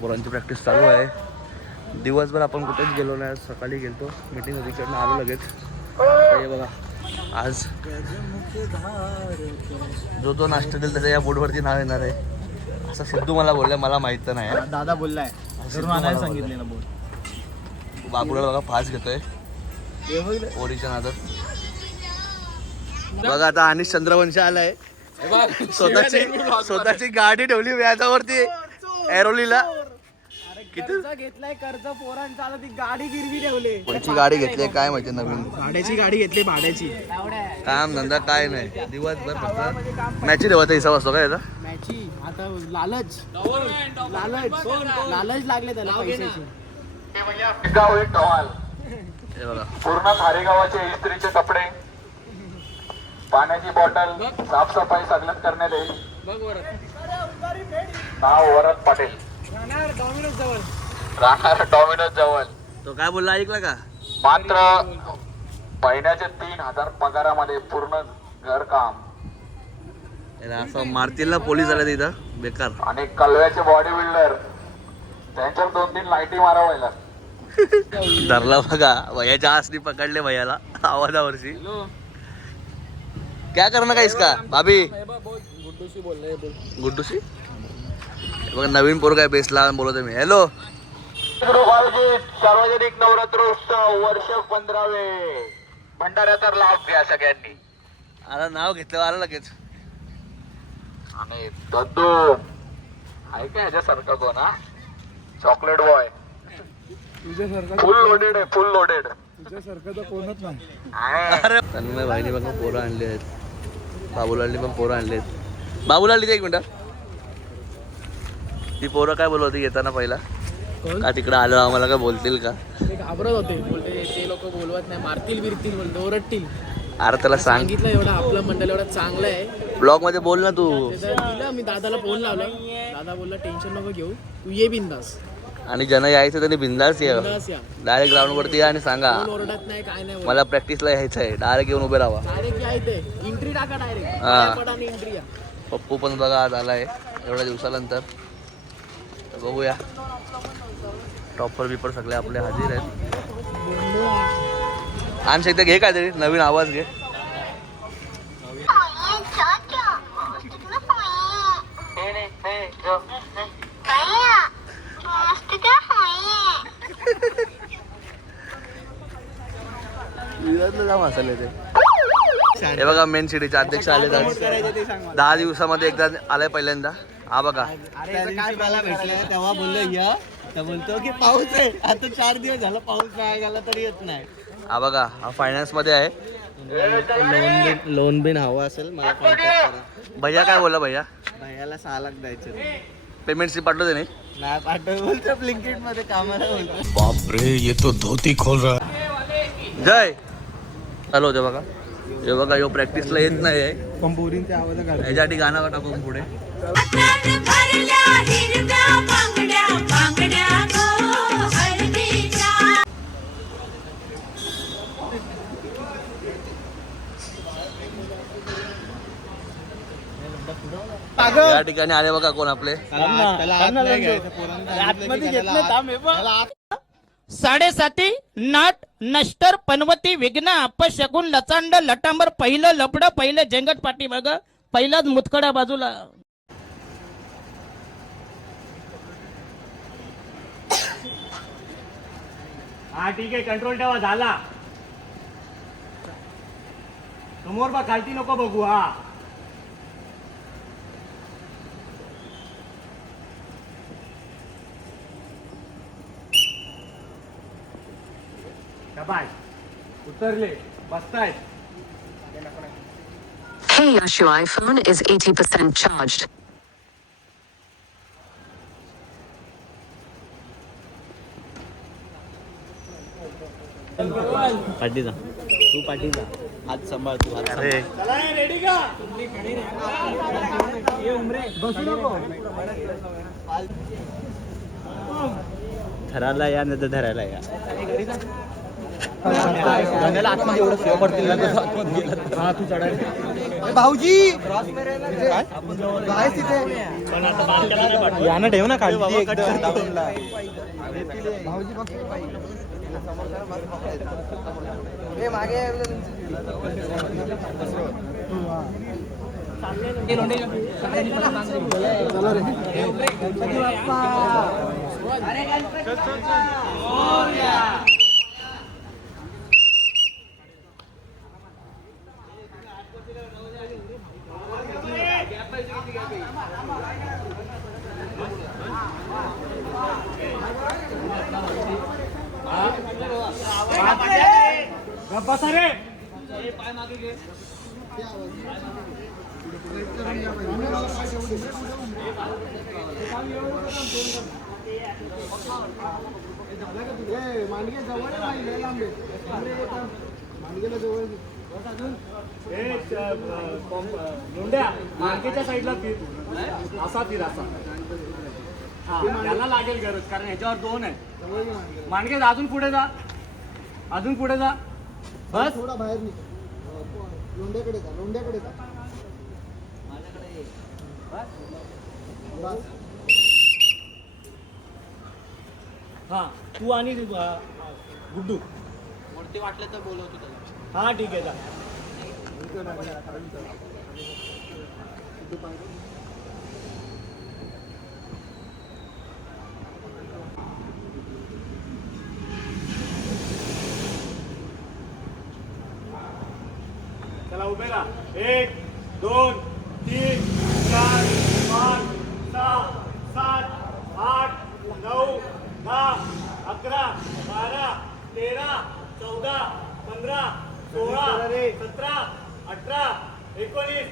पोरांची प्रॅक्टिस चालू आहे. दिवसभर आपण कुठेच गेलो नाही. सकाळी गेलतो मीटिंग होती, इकडनं आलो लगेच. हे बघा आज जो नाश्ता देईल त्याच्या या बोर्डवरती नाव येणार आहे असं सिद्धू मला बोललाय. मला माहित तर नाही. दादा बोललाय सांगितले ना बोल. बाबूला बघा फास्ट घेतोय ओरीच्या नादात. बघा आता अनिश चंद्रवंशी आलाय. स्वतःची गाडी ठेवली व्याजावरती एरोलीला. किती घेतलाय कर्ज पोरांचा, ती गाडी गिरवी ठेवले. कोणची गाडी घेतली काय माहिती नवीन. भाड्याची गाडी घेतली, भाड्याची. काम धंदा काय नाही, दिवसभर फक्त मॅची ठेवायचा हिसाब असतो काय याचा. मॅची आता लालच लागले त्याला पैशाची. हे बघा पूर्ण खारेगावाचे इस्त्रीचे कपडे, पाण्याची बॉटल, साफसफाई सगळंच करण्यात येईल. नाव वरद पाटील, राहणार डॉमिनोज जवळ. तो काय बोलला ऐकला का. मात्र महिन्याचे 3,000 पगारामध्ये पूर्ण घरकाम. याला असं मारतील ना पोलीस आले तिथं बेकार. आणि कलव्याचे बॉडी बिल्डर, त्यांच्यावर 2-3 लाईटी मारावायला. धरला बघा भैयाच्या आसनी पकडले भैयाला आवाजावरची. क्या करना का इसका भाभी. गुड्डूशी बोलले. गुड्डूशी बघा नवीन पोर काय बेसला बोलतोय मी. हॅलो सार्वजनिक नवरात्रोत्सव वर्ष 15वे भंडाऱ्याचा लाभ घ्या सगळ्यांनी. आता नाव घेतलं आलं लगेच. आणि दद्दू आहे का ह्याच्यासारखं कोण हा चॉकलेट बॉय. फुल लोडेड आहे, फुल लोडेड. तुझ्यासारखं तर कोणच नाही. अरे तन्मय भाईने बघा पोरं आणले आहेत. बाबूलालनी पण पोरं आणले आहेत. बाबूलालनी एक मिनिट. ती पोरं काय बोलवती येताना पहिला का तिकडं आलं आम्हाला काय बोलतील का. ते घाबरत होते, बोलते ते लोक बोलवत नाही, मारतील बिरतील बोलते, ओरडतील. अरे त्याला सांगितलं एवढं आपलं मंडळ एवढं चांगलं आहे. ब्लॉग मध्ये बोल ना तू. दिलं मी दादाला फोन लावला. दादा बोलला टेन्शन नको घेऊ, तू ये बिंदास. आणि ज्यांना यायचं त्यांनी बिंदास या. डायरेक्ट ग्राउंड वरती या आणि सांगा ओरडत नाही काय नाही. मला प्रॅक्टिसला यायचं आहे. डायरेक्ट येऊन उभे राहा. डायरेक्ट यायचे, एंट्री टाका डायरेक्ट एंट्री या. पप्पू पण बघा आज आलाय एवढ्या दिवसानंतर. बघूया टॉपर बिपर सगळे आपले हजर आहेत. आणि एकदा घे काय तरी नवीन आवाज घे. हे बघा मेन सिटीचे अध्यक्ष आले. 10 दिवसामध्ये एकदा आलाय पहिल्यांदा. हा बघा मला भेटलं तेव्हा बोललो या, तर बोलतो की पाऊस आहे. आता 4 दिवस झाला पाऊस नाही आला तरी येत नाही. हा बघा हा फायनान्स मध्ये आहे. लोन बिन हवा असेल मला कॉन्टॅक्ट करा. भैया काय बोला भैया. भैयाला 6 लाख द्यायचे. पेमेंट स्लिप पाठवते नाही. नाही पाठव बोलतो ब्लिंकिट मध्ये कामाला बोलतो. बाप रे ये तो धोती खोल रहा. जय चालू होते बघा. हे बघा यो प्रॅक्टिसला येत नाही. पंपोरींचे आवाज काढ. याच्यासाठी गाणं टाकून पुढे. या ठिकाणी आले बघा कोण आपले. 7:30 नट नष्टर पनवती विघ्न अपशगुन लचांड लटांबर. पहिलं लपड, पहिलं जंगट पाठी बघ, पहिलाच मुतखड्या बाजूला. हा ठीक आहे, कंट्रोल ठेवा. झाला समोर बा, खालती नको बघू. हा उतरले, बसतायत. Hey Yash, your iPhone is 80% charged. पाठी जा तू पाठी जा, हात सांभाळ तू. अरे रेडी का. धरायला या नाही तर धरायला या. आतमध्ये एवढं सेवा पडतील ना. तू चढायला भाऊजी काय तिथे यानं ठेव ना खाली भाऊजी मागे बसा रे. लोंड्या मार्केटच्या साईडला फिर. असा फिर असा. हा त्याला लागेल गरज कारण ह्याच्यावर 2 आहे. मांडगे अजून पुढे जा. अजून पुढे जा. बस थोडा बाहेर निघ. लोंड्याकडे जा. लोंड्याकडे जा. हा तू आणि गुड्डू मूर्ती वाटलं तर बोलवतो त्याला. हा ठीक आहे जा. चला उभे राहा. 1 2 3 4 5 6 7 8 9 10 11 12 13 14 15 16 17 18 19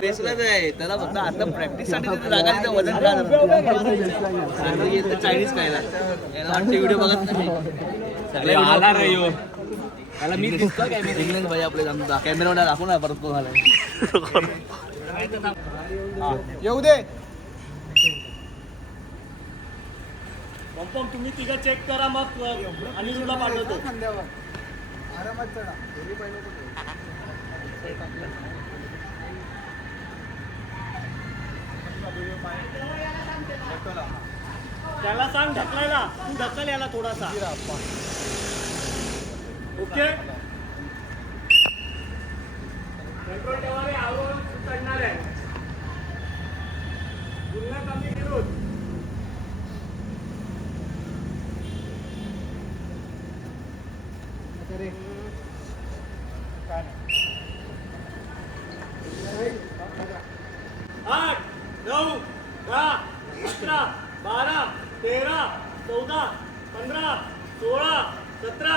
बेसलाच आहे त्याला फक्त आता प्रॅक्टिस साठी जागा तिथं वजन काय चायनीज खायला याला वाटते व्हिडिओ बघत नाही सगळे आला रे ह्यो. त्याला मी दिसतो इंग्लंड भाई आपले कॅमेरा दाखवू ना परत कोण आलाय येऊ दे. पंपम तुम्ही तिघं चेक करा मग आणि तुला पाठवतो. आरामात चढा. त्याला सांग ढकलायला. तू ढकल याला थोडासा. ओके कंट्रोल ठेवा रे. आवरून चढणार आहे. पुन्हा कमी विरोध. आठ 9 10 11 12 13 14 15 16 17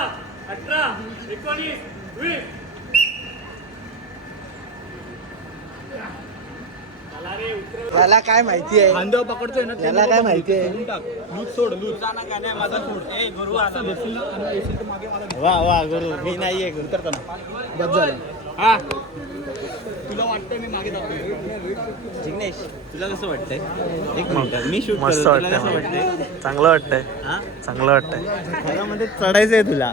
18 19 20. त्याला काय माहिती आहे. खांद्यावर पकडतोय ना त्याला काय माहिती आहे. लूज सोड लूज. माझा सोड. ए गुरु आला. वा वा गुरु मी नाहीये गुरु. उतरताना बस झालं. हा तुला वाटतंय मी मागे जातोय. जिग्नेश तुला कसं वाटतंय. एक मिनिट मी शूट मस्त करतो. तुला कसं वाटतंय. वाटतंय. चांगलं वाटतंय हा चांगलं वाटतंय खरं म्हणजे चढायचंय तुला.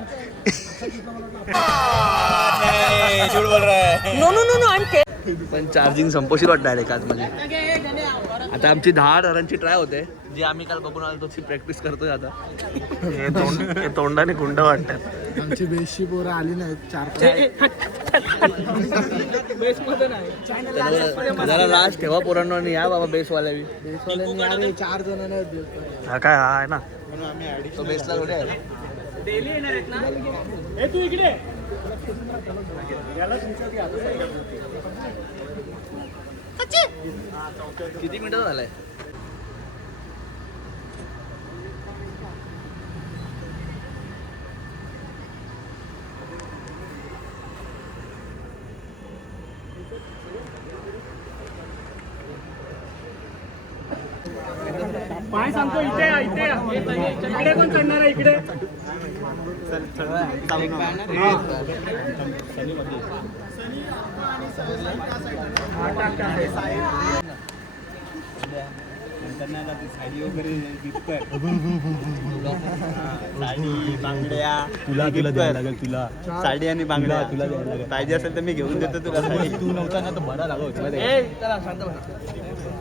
पण चार्जिंग संपोशील वाटतं डायरेक्ट आज म्हणजे आता आमची 10 रनची ट्राय होते जी आम्ही काल बघून आलो तशी प्रॅक्टिस करतोय आता हे तोंडाने गुंड वाटतात. आमची बेशी पोरं आली नाहीत. 4-5 जरा लास्ट ठेवा पोरांना आणि या बाबा बेसवाल्या बी. बेसवाल्यांनी 4 जण हा काय हा आहे ना तो बेसला थोडे आहे. डेली येणार आहेत ना. ए तू इकडे. याला किती मिनिटं झालंय. पाय सांगतो इथे या, इथे या. इकडे कोण चढणार आहे इकडे? साडी वगैरे साडी बांगड्या तुला द्यायला लागेल तुला साडी आणि बांगड्या तुला द्यायला लागेल पाहिजे असेल तर मी घेऊन देतो तुला साडी तू नव्हता ना तर बरा लागत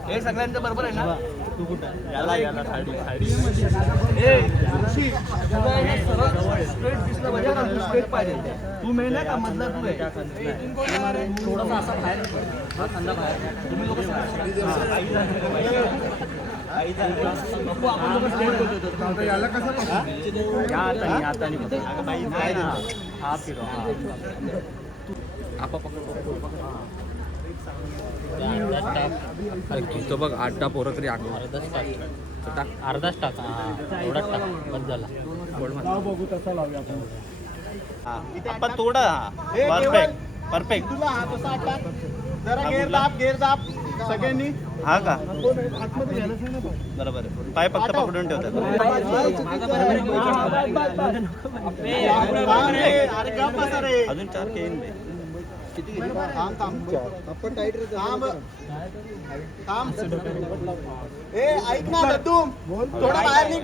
हे सगळ्यांचं बरोबर आहे ना. तू कुठं याला याला साडी साडी तू मेन आहे का मधला तू आहे. थोडासा असा बाहेर हा खांदा बाहेर. तुम्ही लोक हा फिरो तो बघ 8 पोरं तरी अर्धाच टाक एवढाच टाक बंद झाला. बघू तसा लावूया आपण थोडा परफेक्ट परफेक्ट जरा गेर दाब सगळ्यांनी हा का बरोबर आहे. पाय फक्त पकडून ठेवतात. अजून 4 घेईन आपण टाईट ऐक ना तू थोडा बाहेर निघ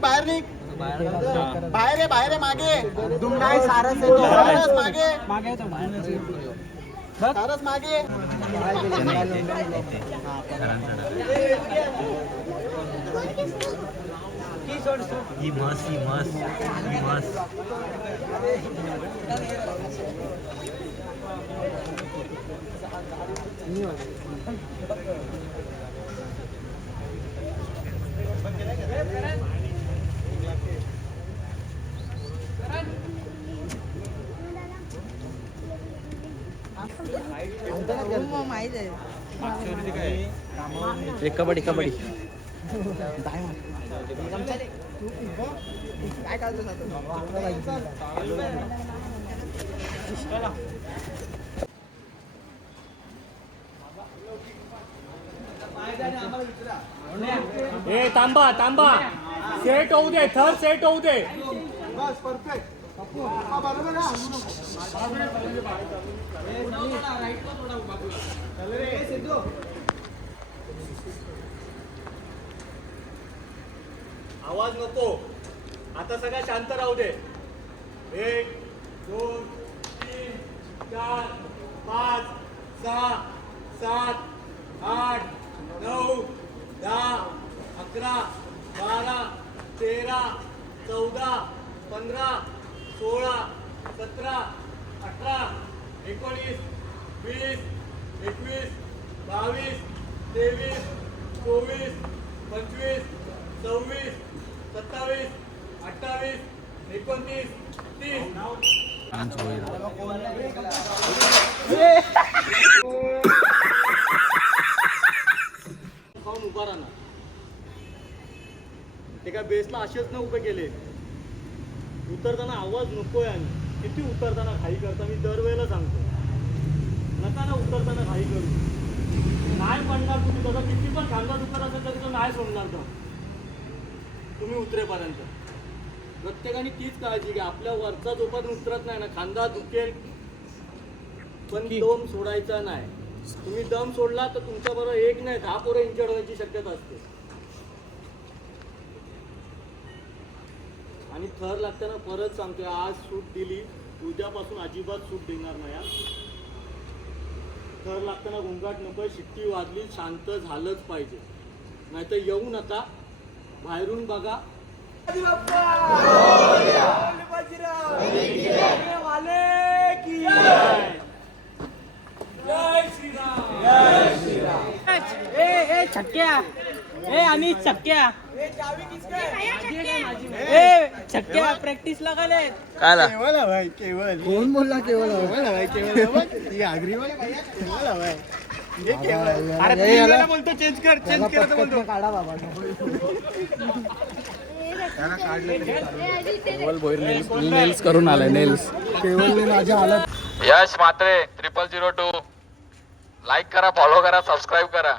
बाहेर आहे मागे दुमडाई सारस मागे सारस मागे ही मस्त कबड्डी ए तांबा सेट होऊ दे. थर सेट होऊ दे. बस परफेक्ट बरोबर आवाज नको. आता सगळं शांत राहू दे. 1 2 3 4 5 6 7 8 9 10 11 12 13 14 15 16 17 18 19 20 21 22 23 24 25 26 27 28 29 30 खाऊन उभा राहणार. ते काय बेसला असेच ना उभे केले. उतरताना आवाज नकोय. आणि किती उतरताना घाई करता मी दरवेळेला सांगतो. नका ना उतरताना घाई करू. नाही पडणार तुम्ही. तसं किती पण खांदा दुखत असेल तरी तो नाही सोडणार तो तुम्ही उतरेपर्यंत. प्रत्येकाने तीच काळजी घ्या. आपल्या वरचा जोपर्यंत उतरत नाही ना खांदा दुखेल पण दम सोडायचा नाही. तुम्ही दम सोडला तर तुमच्याबरोबर 1 नाही 10 पोरं इंजर्ड व्हायची शक्यता असते. आणि थर लागताना परत सांगतोय आज सूट दिली उद्यापासून अजिबात सूट देणार नाही. थर लागताना गोंगाट नको. शिट्टी वाजली शांत झालंच पाहिजे. नाहीतर येऊ नका. बाहेरून बघा. छक्क्या प्रॅक्टिस लगाले. काय केवळ कोण बोलला केवळ ती आगरी बोलतो चेंज कर बोलतो काढा बाबा. नेल्स करून आलाय. नेल्स केवळ माझ्या हालत यश म्हात्रे 0002 लाईक करा, फॉलो करा, सबस्क्राईब करा.